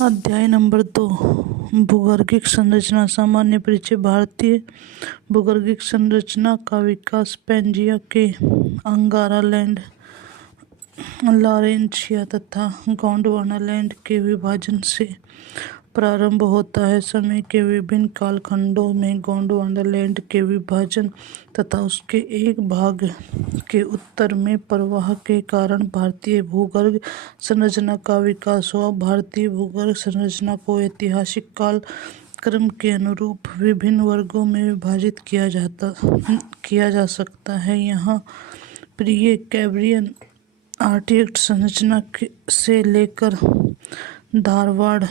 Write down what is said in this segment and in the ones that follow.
अध्याय नंबर 2 भूगर्भिक संरचना सामान्य परिचय। भारतीय भूगर्भिक संरचना का विकास पैंजिया के अंगारालैंड, लॉरेंशिया तथा गोंडवानालैंड के विभाजन से प्रारंभ होता है। समय के विभिन्न कालखंडों में गोंडवानालैंड के विभाजन तथा उसके एक भाग के उत्तर में प्रवाह के कारण भारतीय भूगर्भ संरचना का विकास हुआ। भारतीय भूगर्भ संरचना को ऐतिहासिक कालक्रम के अनुरूप विभिन्न वर्गों में विभाजित किया जा सकता है। यहाँ प्री कैम्ब्रियन आर्किक संरचना से लेकर धारवाड़,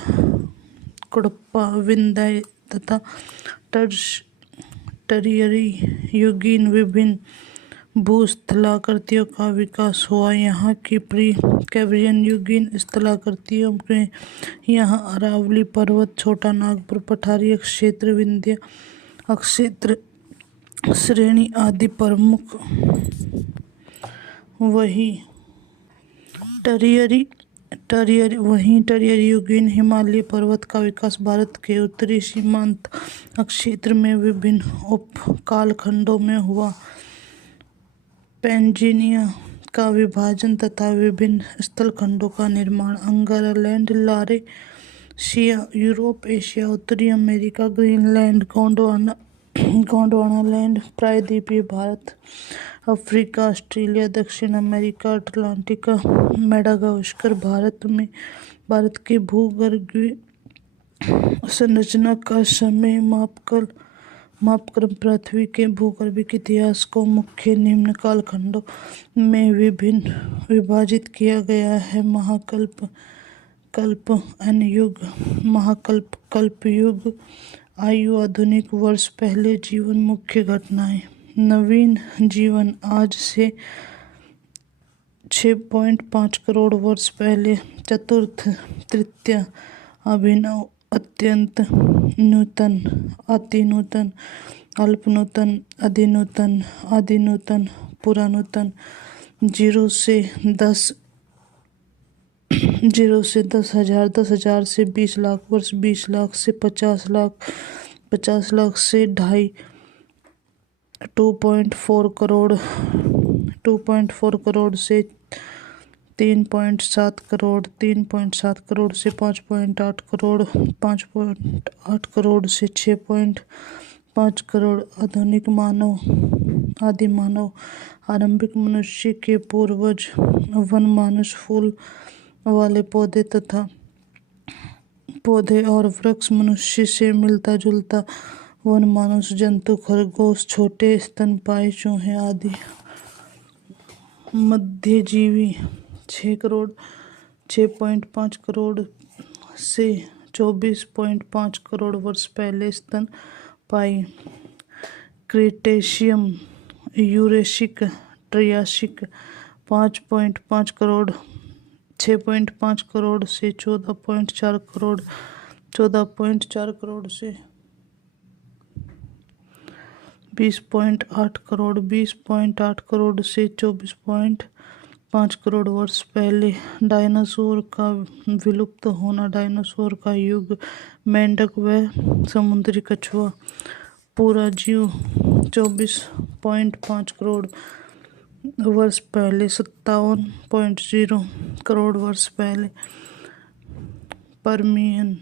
कडप्पा, विंध्य तथा टर्शियरी युगीन विभिन्न भूस्थलाकृतियों का विकास हुआ। यहाँ की प्री कैम्ब्रियन युगीन स्थलाकृतियों में यहाँ अरावली पर्वत, छोटा नागपुर पठारी क्षेत्र, विंध्य क्षेत्र श्रेणी आदि प्रमुख। वहीं टर्शियरी युगीन हिमालयी पर्वत का विकास भारत के उत्तरी सीमांत क्षेत्र में विभिन्न उपकालखंडों में हुआ। पैंजिया का विभाजन तथा विभिन्न स्थलखंडों का निर्माण। अंगारालैंड, लॉरेंशिया यूरोप, एशिया, उत्तरी अमेरिका, ग्रीनलैंड, गोंडवानालैंड प्रायद्वीपीय भारत, अफ्रीका, ऑस्ट्रेलिया, दक्षिण अमेरिका, अटलांटिका, मेडागास्कर। भारत की भूगर्भीय संरचना का समय मापक्रम पृथ्वी के भूगर्भिक इतिहास को मुख्य निम्न कालखंडों में विभाजित किया गया है। महाकल्प एन युग, कल्पयुग, आयु, आधुनिक वर्ष, पहले जीवन, मुख्य घटनाएं। नवीन जीवन आज से 6.5 करोड़ वर्ष पहले। चतुर्थ, तृतीय, अभिनव, अत्यंत, नूतन, अतिनूतन, अल्पनूतन, अधिनूतन, आदिनूतन, पुरानूतन। 0 से 10,000, 10,000 से 20 लाख वर्ष, 20 लाख से 50 लाख, 50 लाख से 2.4 करोड़, 2.4 करोड़ से 3.7 करोड़, 3.7 करोड़ से 5.8 करोड़, 5.8 करोड़ से 6.5 करोड़। आधुनिक मानव, आदि मानव, आरंभिक मनुष्य के पूर्वज, वनमानुष, फूल वाले पौधे और वृक्ष, मनुष्य से मिलता जुलता वनमानुष, जंतु, खरगोश, छोटे स्तनपायी चूहे आदि। मध्यजीवी 6.5 करोड़ से 24.5 करोड़ वर्ष पहले स्तनपायी। क्रेटेशियम, यूरेशिक, ट्रियासिक 5.5 करोड़, 6.5 करोड़ से 14.4 करोड़, 14.4 करोड़ से 20.8 करोड़, 20.8 करोड़ से 24.5 करोड़ वर्ष पहले। डायनासोर का विलुप्त होना, डायनासोर का युग, मेंढक व समुद्री कछुआ। पूरा जीव 24.5 करोड़ वर्ष पहले, 57.0 करोड़ वर्ष पहले। परमियन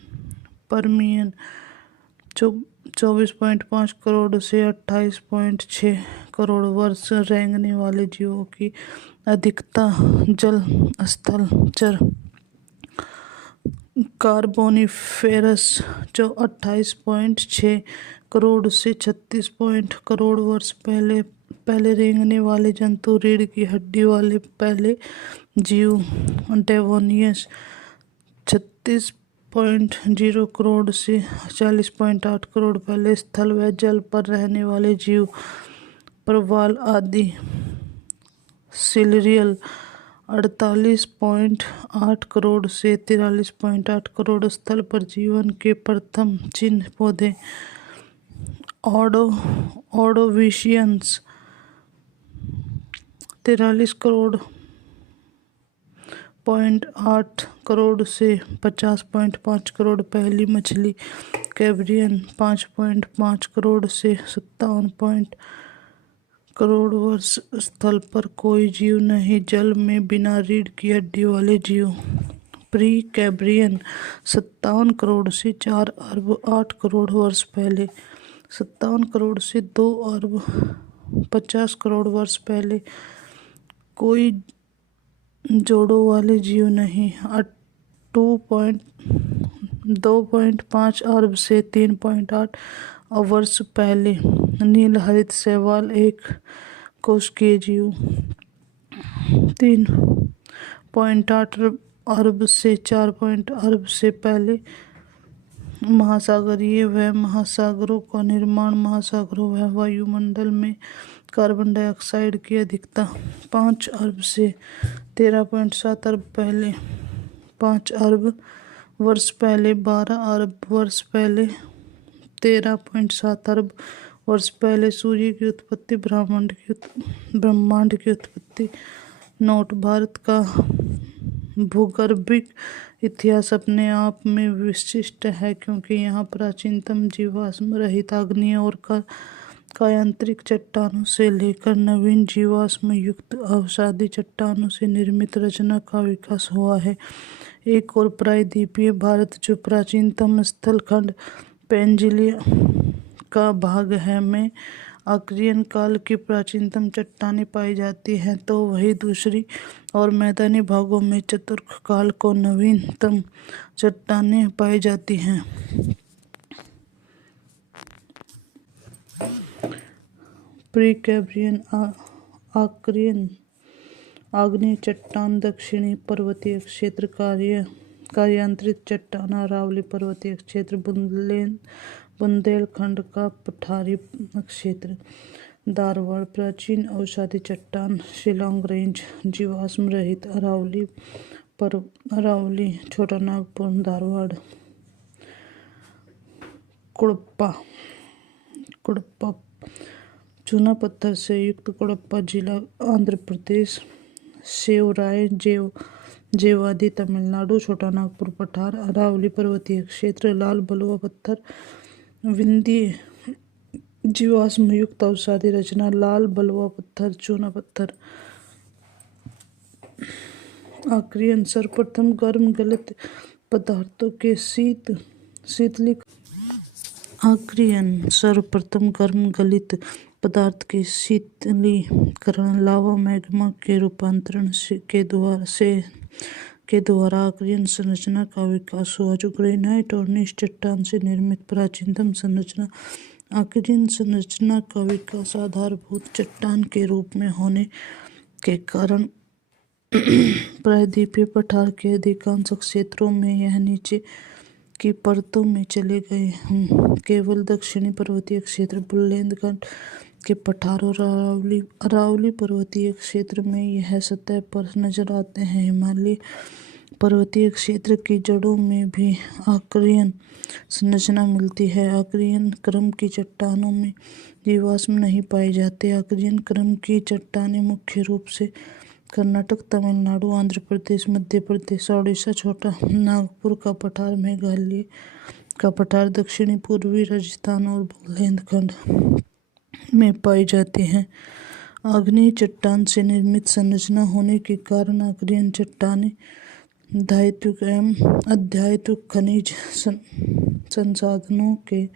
24.5 करोड़ से 28.6 करोड़ वर्ष। रेंगने वाले जीवों की अधिकता जल, स्थल, चर। कार्बोनिफेरस 28.6 करोड़ से 36 करोड़ वर्ष पहले। रेंगने वाले जंतु, रीढ़ की हड्डी वाले पहले जीव। डेवोनियस 36.0 करोड़ से 40.8 करोड़ पहले। स्थल व जल पर रहने वाले जीव, प्रवाल आदि। सिल्युरियल 48.8 करोड़ से 43.8 करोड़। स्थल पर जीवन के प्रथम चिन्ह पौधे। ऑर्डोविशियंस 43 करोड़ 50.8 करोड़ से 50.5 करोड़। पहली मछली कैम्ब्रियन 5.5 करोड़ से 57 करोड़ वर्ष। स्थल पर कोई जीव नहीं, जल में बिना रीढ़ की हड्डी वाले जीव। प्री कैम्ब्रियन 57 करोड़ से 4 अरब 8 करोड़ वर्ष पहले। 57 करोड़ से 2 अरब 50 करोड़ वर्ष पहले कोई जोड़ों वाले जीव नहीं। 2.5 अरब से 3.8 वर्ष पहले नील हरित शैवाल एक कोशिकीय जीव। 3.8 अरब से 4 अरब से पहले महासागरीय व महासागरों का निर्माण। महासागरों व वायुमंडल में कार्बन डाइऑक्साइड की अधिकता। 5 अरब से 13.7 अरब पहले। 5 अरब वर्ष पहले 12 अरब वर्ष पहले 13.7 अरब वर्ष पहले सूर्य की उत्पत्ति। ब्रह्मांड की उत्पत्ति। नोट: भारत का भूगर्भिक इतिहास अपने आप में विशिष्ट है, क्योंकि यहाँ प्राचीनतम जीवाश्म रहित आग्नेय और कायांतरित चट्टानों से लेकर नवीन जीवाश्म युक्त अवसादी चट्टानों से निर्मित रचना का विकास हुआ है। एक और प्रायद्वीपीय भारत, जो प्राचीनतम स्थलखंड पेनिनसुला का भाग है, में आर्कियन काल की प्राचीनतम चट्टानें पाई जाती हैं, तो वहीं दूसरी और मैदानी भागों में चतुर्क काल को नवीनतम चट्टानें पाई जाती हैं। प्री कैम्ब्रियन आर्कियन आग्नेय चट्टान, दक्षिणी पर्वतीय क्षेत्र, कायांतरित चट्टान, अरावली पर्वतीय क्षेत्र, बुंदेलखंड का पठारी क्षेत्र, धारवाड़, प्राचीन अवसादी चट्टान, शिलांग रेंज, जीवाश्म रहित अरावली, छोटा नागपुर, धारवाड़, कुड़प्पा चूना पत्थर से युक्त कुड़प्पा जिला आंध्र प्रदेश, सेवराय जेवादी तमिलनाडु, छोटा नागपुर पठार, अरावली पर्वतीय क्षेत्र, लाल बलुआ पत्थर, विंध्य जीवाश्म युक्त अवसादी रचना, लाल बलुआ पत्थर, चूना पत्थर। आर्कियन सर्वप्रथम गर्म गलित पदार्थों के पदार्थ के शीतलीकरण, लावा मैग्मा के रूपांतरण के द्वारा आर्कियन संरचना का विकास हुआ, जो ग्रेनाइट और नीस चट्टान से निर्मित प्राचीनतम संरचना। आर्कियन संरचना का विकास आधारभूत चट्टान के रूप में होने के कारण प्रायद्वीपीय पठार के अधिकांश क्षेत्रों में यह नीचे की परतों में चले गए। केवल दक्षिणी पर्वतीय क्षेत्र, बुंदेलखंड के पठार और अरावली पर्वतीय क्षेत्र में यह सतह पर नजर आते हैं। हिमालय पर्वतीय क्षेत्र की जड़ों में भी आर्कियन संरचना मिलती है। आर्कियन क्रम की चट्टानों में जीवाश्म नहीं पाए जाते। आर्कियन क्रम की चट्टानें मुख्य रूप से कर्नाटक, तमिलनाडु, आंध्र प्रदेश, मध्य प्रदेश, ओडिशा, छोटा नागपुर का पठार, मेघालय का पठार, दक्षिणी पूर्वी राजस्थान और बुंदेलखंड में पाई जाती हैं। आग्नेय चट्टान से निर्मित संरचना होने के कारण आर्कियन चट्टानें धात्विक एवं अधात्विक खनिज संसाधनों के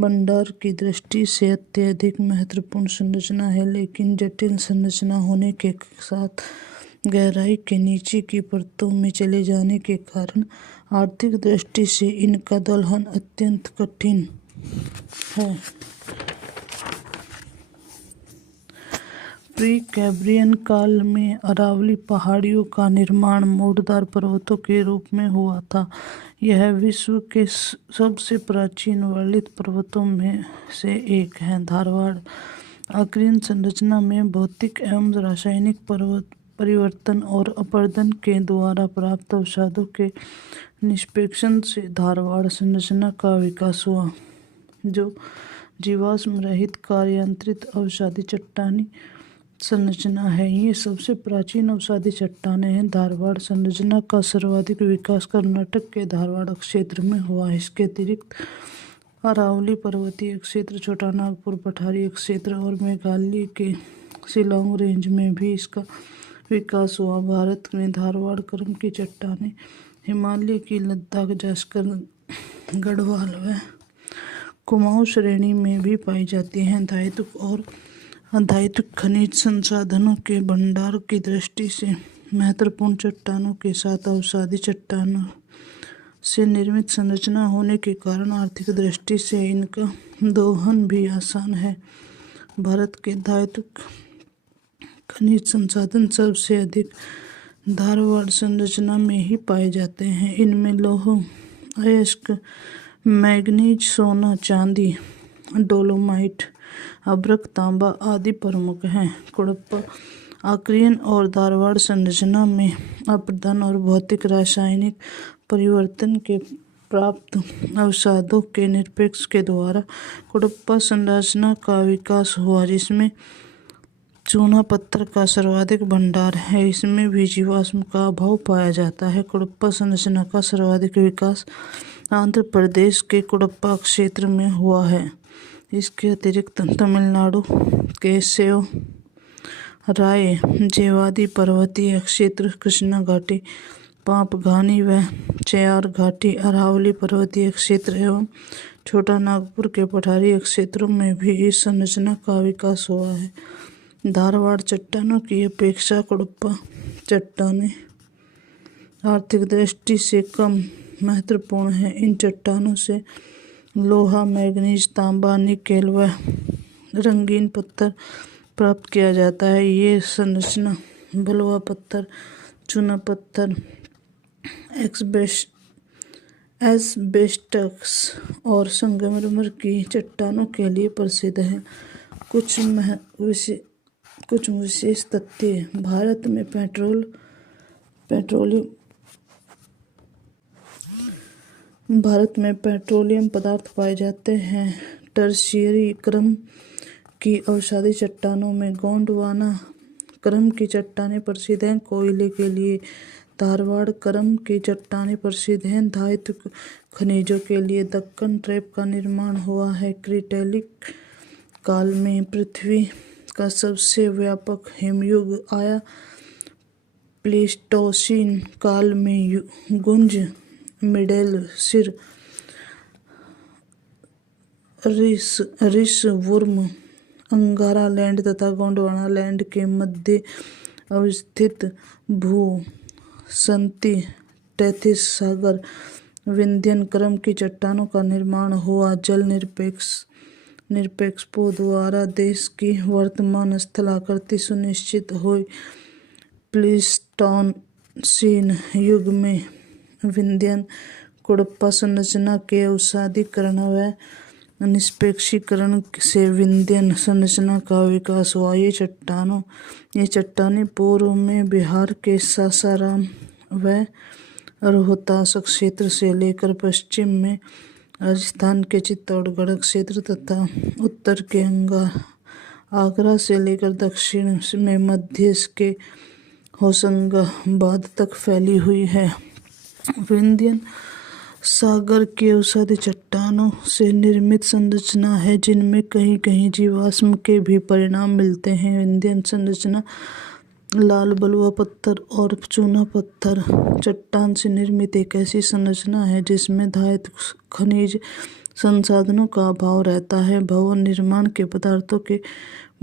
भंडार की दृष्टि से अत्यधिक महत्वपूर्ण संरचना है, लेकिन जटिल संरचना होने के साथ गहराई के नीचे की परतों में चले जाने के कारण आर्थिक दृष्टि से इनका दोहन अत्यंत कठिन है। प्री कैम्ब्रियन काल में अरावली पहाड़ियों का निर्माण मूढ़दार पर्वतों के रूप में हुआ था। यह विश्व के सबसे प्राचीन वर्णित पर्वतों में से एक है। धारवाड़ आर्कियन संरचना में भौतिक एवं रासायनिक परिवर्तन और अपरदन के द्वारा प्राप्त अवसादों के निष्पेक्षण से धारवाड़ संरचना का विकास हुआ, जो जीवाश्म रहित कायांतरित अवसादी संरचना है। ये सबसे प्राचीन अवसादी चट्टानें हैं। धारवाड़ संरचना का सर्वाधिक विकास कर्नाटक के धारवाड़ क्षेत्र में हुआ है। इसके अतिरिक्त अरावली पर्वतीय क्षेत्र, छोटा नागपुर पठारी क्षेत्र और मेघालय के शिलांग रेंज में भी इसका विकास हुआ। भारत में धारवाड़ क्रम की चट्टानें हिमालय की लद्दाख, जास्कर, गढ़वाल व कुमाऊं श्रेणी में भी पाई जाती हैं। धातु और अधातु खनिज संसाधनों के भंडार की दृष्टि से महत्वपूर्ण चट्टानों के साथ अवसादी चट्टानों से निर्मित संरचना होने के कारण आर्थिक दृष्टि से इनका दोहन भी आसान है। भारत के धातु खनिज संसाधन सबसे अधिक धारवाड़ संरचना में ही पाए जाते हैं। इनमें लौह अयस्क, मैग्नीज, सोना, चांदी, डोलोमाइट, अभ्रक, तांबा आदि प्रमुख हैं। कुड़प्पा आक्रियन और धारवाड़ संरचना में अपरदन और भौतिक रासायनिक परिवर्तन के प्राप्त अवसादों के निरपेक्ष के द्वारा कुड़प्पा संरचना का विकास हुआ, जिसमें चूना पत्थर का सर्वाधिक भंडार है। इसमें भी जीवाश्म का अभाव पाया जाता है। कुड़प्पा संरचना का सर्वाधिक विकास आंध्र प्रदेश के कुड़प्पा क्षेत्र में हुआ है। इसके अतिरिक्त तमिलनाडु के सेव राय जेवादी पर्वतीय क्षेत्र, कृष्णा घाटी, पाप घानी व चेयार घाटी, अरावली पर्वतीय क्षेत्र एवं छोटा नागपुर के पठारी क्षेत्रों में भी इस संरचना का विकास हुआ है। धारवाड़ चट्टानों की अपेक्षा कुड़प्पा चट्टानें आर्थिक दृष्टि से कम महत्वपूर्ण है। इन चट्टानों से लोहा, मैग्नीज, तांबा, निकेल व रंगीन पत्थर प्राप्त किया जाता है। ये संरचना बलुआ पत्थर, चूना पत्थर, एस्बेस्टस और संगमरमर की चट्टानों के लिए प्रसिद्ध है। कुछ विशेष तथ्य। भारत में पेट्रोलियम पदार्थ पाए जाते हैं। टर्शियरी क्रम की अवसादी चट्टानों में गोंडवाना क्रम की चट्टानें प्रसिद्ध हैं। कोयले के लिए धारवाड़ क्रम की चट्टानें प्रसिद्ध हैं। धातु खनिजों के लिए दक्कन ट्रैप का निर्माण हुआ है। क्रीटैलिक काल में पृथ्वी का सबसे व्यापक हिमयुग आया। प्लीस्टोसीन काल में गुंज, मिडेल सिर, रिसवुर्म, अंगारा लैंड तथा गोंडवाना लैंड के मध्य अवस्थित भू-संति टेथिस सागर विंध्यन क्रम की चट्टानों का निर्माण हुआ। जल निरपेक्षों द्वारा देश की वर्तमान स्थलाकृति सुनिश्चित हुई। प्लीस्टोसीन युग में विंध्यन कुड़प्पा संरचना के अवसादीकरण व निष्पेक्षीकरण से विंध्यन संरचना का विकास हुआ। ये चट्टानें पूर्व में बिहार के सासाराम व रोहतास क्षेत्र से लेकर पश्चिम में राजस्थान के चित्तौड़गढ़ क्षेत्र तथा उत्तर के आगरा से लेकर दक्षिण में मध्य के होशंगाबाद तक फैली हुई है। विंध्यन सागर की अवसादी चट्टानों से निर्मित संरचना है, जिनमें कहीं कहीं जीवाश्म के भी परिणाम मिलते हैं। विंध्यन संरचना लाल बलुआ पत्थर और चूना पत्थर चट्टान से निर्मित एक ऐसी संरचना है जिसमें धातु खनिज संसाधनों का अभाव रहता है। भवन निर्माण के पदार्थों के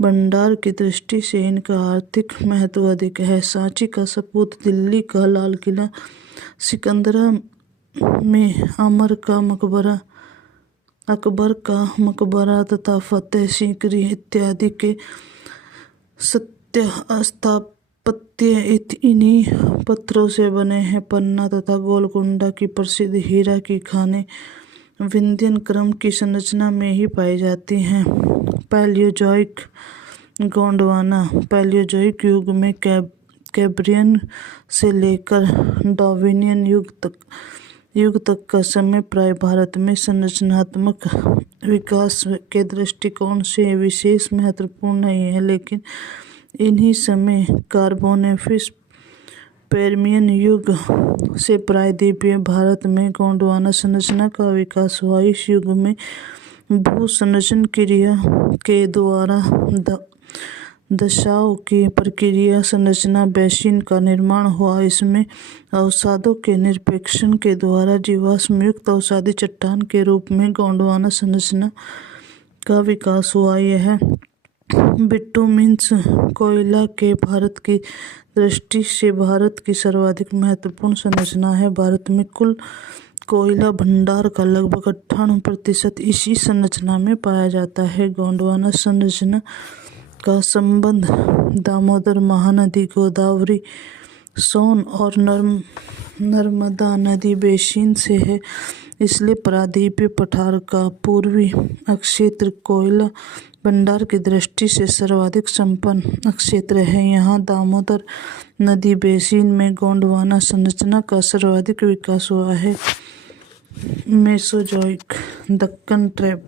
भंडार की दृष्टि से इनका आर्थिक महत्व अधिक है। सांची का सपूत, दिल्ली का लाल किला, सिकंदरा में अकबर का मकबरा तथा फतेह सीकरी इत्यादि के स्थापत्य इन्हीं पत्थरों से बने हैं। पन्ना तथा गोलकुंडा की प्रसिद्ध हीरा की खानें विंध्यन क्रम की संरचना में ही पाई जाती हैं। पैलियोजोइक गोंडवाना पैलियोजोइक युग में कैम्ब्रियन से लेकर डार्विनियन युग तक का समय प्राय भारत में संरचनात्मक विकास के दृष्टिकोण से विशेष महत्वपूर्ण नहीं है, लेकिन इन्हीं समय कार्बोनेफिस पर्मियन युग से प्रायद्वीपीय भारत में गोंडवाना संरचना का विकास हुआ। इस युग में भूसंरचन क्रिया के द्वारा दशाओं की प्रक्रिया संरचना बेसिन का निर्माण हुआ। इसमें अवसादों के निक्षेपण के द्वारा जीवाश्म युक्त अवसादी चट्टान के रूप में गोंडवाना संरचना का विकास हुआ। यह बिटुमिनस कोयला के भारत की दृष्टि से भारत की सर्वाधिक महत्वपूर्ण संरचना है। भारत में कुल कोयला भंडार का लगभग 98% इसी संरचना में पाया जाता है। गोंडवाना संरचना का संबंध दामोदर महानदी, गोदावरी, सोन और नर्मदा नदी बेसिन से है। इसलिए प्रायद्वीपीय पठार का पूर्वी क्षेत्र कोयला भंडार की दृष्टि से सर्वाधिक संपन्न क्षेत्र है। यहाँ दामोदर नदी बेसिन में गोंडवाना संरचना का सर्वाधिक विकास हुआ है। मेसोजोइक दक्कन ट्रैप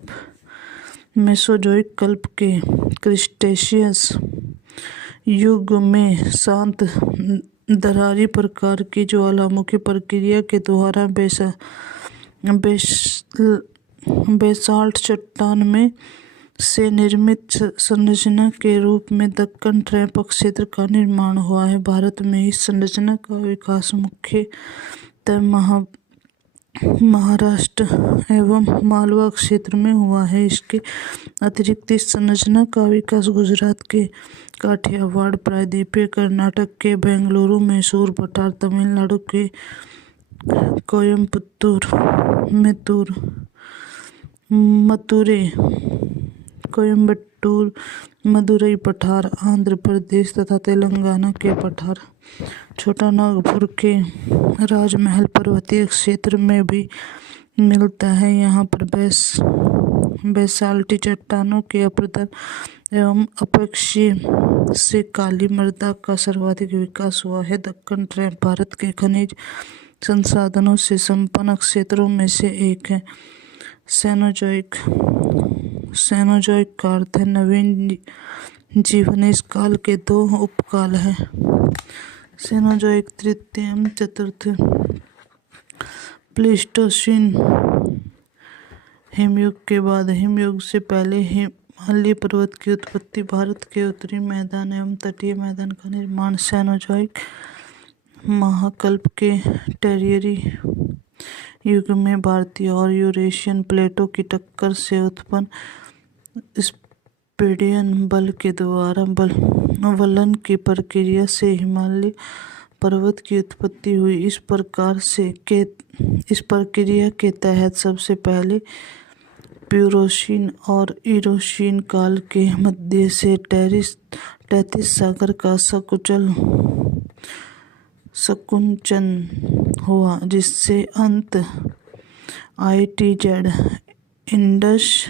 मेसोजोइक कल्प के क्रिटेशियस युग में शांत दरारी प्रकार की ज्वालामुखी प्रक्रिया के द्वारा बेसाल्ट चट्टान में से निर्मित संरचना के रूप में दक्कन ट्रैप क्षेत्र का निर्माण हुआ है। भारत में इस संरचना का विकास मुख्यतः महाराष्ट्र एवं मालवा क्षेत्र में हुआ है। इसके अतिरिक्त इस संरचना का विकास गुजरात के काठियावाड़, प्रायद्वीपीय कर्नाटक के बेंगलुरु, मैसूर पठार, तमिलनाडु के कोयम्बटूर, मदुरई पठार, आंध्र प्रदेश तथा तेलंगाना के पठार, छोटा नागपुर के राजमहल पर्वतीय क्षेत्र में भी मिलता है। यहाँ पर बेसाल्टी चट्टानों के अपरदन एवं अपेक्षीय से काली मृदा का सर्वाधिक विकास हुआ है। दक्कन ट्रैप भारत के खनिज संसाधनों से संपन्न क्षेत्रों में से एक है। सेनोजोइक का अर्थ है नवीन जीवन। इस काल के 2 उपकाल हैं, सेनोजोइक तृतीय एवं चतुर्थ। प्लीस्टोसीन हिमयुग के बाद हिमयुग से पहले हिमालय पर्वत की उत्पत्ति, भारत के उत्तरी मैदान एवं तटीय मैदान का निर्माण। सेनोजोइक महाकल्प के टर्शियरी युग में भारतीय और यूरेशियन प्लेटों की टक्कर से उत्पन्न स्पीडियन बल के द्वारा वलन की प्रक्रिया से हिमालय पर्वत की उत्पत्ति हुई। इस प्रक्रिया के तहत सबसे पहले प्यूरोसीन और इरोसीन काल के मध्य से टैथिस सागर का संकुचन हुआ, जिससे अंत ITZ इंडस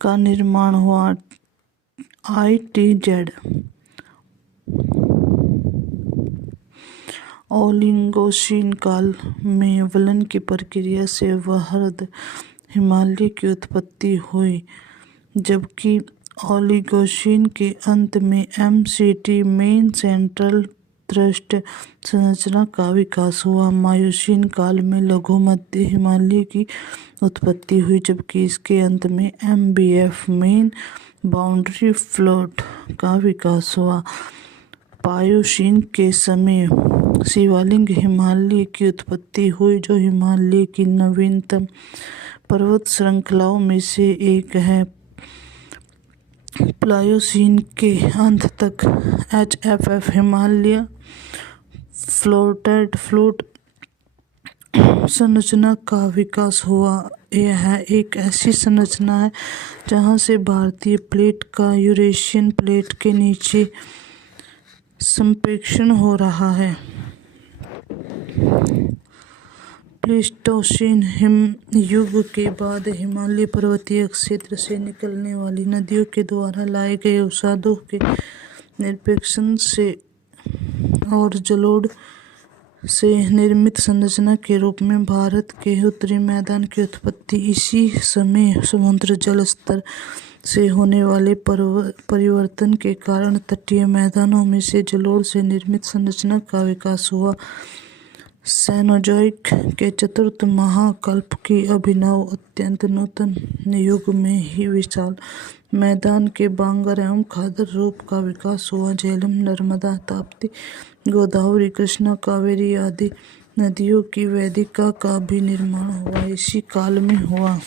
का निर्माण हुआ। ITZ ओलिगोसीन काल में वलन की प्रक्रिया से वृहद हिमालय की उत्पत्ति हुई, जबकि ओलिगोसीन के अंत में MCT मेन सेंट्रल थ्रस्ट संरचना का विकास हुआ। मायोसीन काल में लघु मध्य हिमालय की उत्पत्ति हुई, जबकि इसके अंत में MBF मेन बाउंड्री फ्लोट का विकास हुआ। पायोसीन के समय शिवालिक हिमालय की उत्पत्ति हुई, जो हिमालय की नवीनतम पर्वत श्रृंखलाओं में से एक है। प्लायोसीन के अंत तक HFF हिमालय फ्लोट संरचना का विकास हुआ। यह एक ऐसी संरचना है जहां से भारतीय प्लेट का यूरेशियन प्लेट के नीचे संप्रेषण हो रहा है। प्लीस्टोसीन हिमयुग के बाद हिमालय पर्वतीय क्षेत्र से निकलने वाली नदियों के द्वारा लाए गए अवसादों के निक्षेपण से और जलोढ़ से निर्मित संरचना के रूप में भारत के उत्तरी मैदान की उत्पत्ति इसी समय समुद्र जल स्तर से होने वाले परिवर्तन के कारण तटीय मैदानों में से जलोढ़ से निर्मित संरचना का विकास हुआ। सेनोजोइक के चतुर्थ महाकल्प की अभिनव अत्यंत नूतन युग में ही विशाल मैदान के बांगर एवं खादर रूप का विकास हुआ। झेलम, नर्मदा, ताप्ती, गोदावरी, कृष्णा, कावेरी आदि नदियों की वेदिका का भी निर्माण हुआ इसी काल में हुआ।